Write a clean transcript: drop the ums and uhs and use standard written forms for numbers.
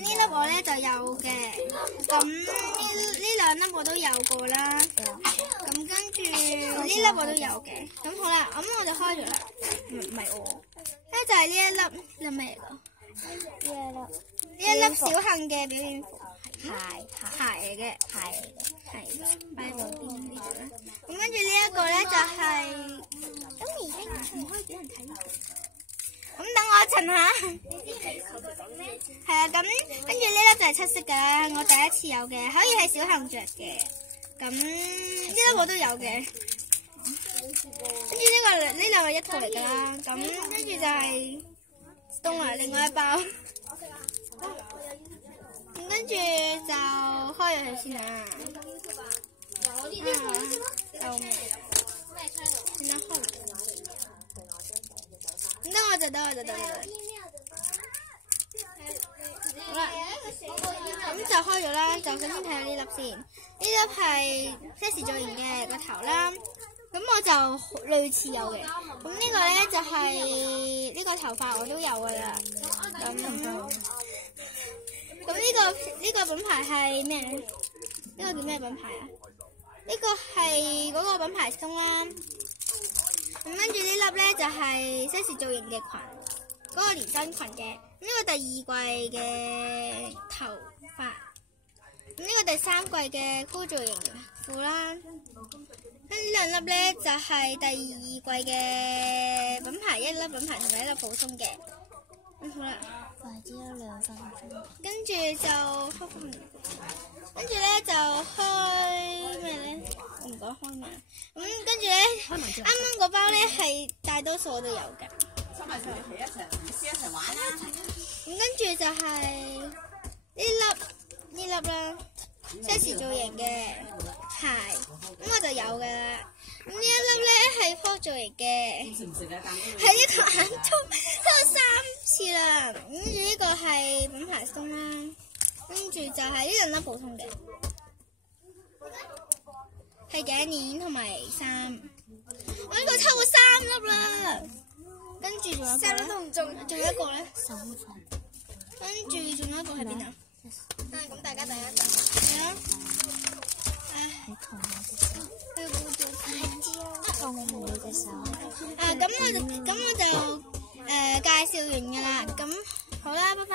呢粒我咧就有嘅，咁呢兩粒我都有過啦。咁跟住呢粒我都有嘅。咁好啦，咁我就開咗啦。唔係我，咧就係呢一粒咩嚟㗎？呢一粒小幸嘅表演服，鞋嚟嘅，係擺喺度邊呢度啦。咁跟住呢一個咧就係，咁而家唔可以俾人睇。咁等我一陣嚇。係啊，咁跟住呢粒就係七色㗎啦，我第一次有嘅，可以係小幸着嘅。咁呢粒我都有嘅。跟住呢兩個一套嚟㗎啦。咁跟住就係凍啊，另外一包。咁跟住就開咗佢先啦。救命！先啦，開。咁等我就得。好啦，咁就開咗啦。就首先睇下呢粒先，呢粒係西時造型嘅個頭啦。咁我就類似有嘅。咁呢個咧就係呢個頭髮我都有噶啦。咁呢個品牌係咩咧？呢個叫咩品牌啊？呢個係嗰個品牌松啦。咁跟住呢粒咧就係西時造型嘅裙，嗰個連身裙嘅。呢個第二季嘅頭髮，咁呢個第三季嘅高造型褲啦。跟呢兩粒咧就係第二季嘅品牌，一粒品牌同埋一粒普通嘅。咁好啦，快啲啦，2分鐘。跟住就開翻，跟住咧就開咩咧？我唔講開咩。咁跟住咧，啱啱嗰包咧係大多數我都有嘅。收埋佢哋一齊玩啦。咁跟住就係呢粒啦，西時造型嘅鞋，咁我就有噶啦。咁呢一粒咧係科造型嘅，係呢個眼中都有3次啦。跟住呢個係品牌松啦，跟住就係呢兩粒普通嘅，係頸鏈同埋衫。我呢個抽過3粒啦。跟住仲有一個咧，跟住仲有一個喺邊啊？咁大家第一陣係啊，你同我隻手，佢冇做太知咯。同你隻手。咁我就介紹完㗎啦。咁好啦，拜拜。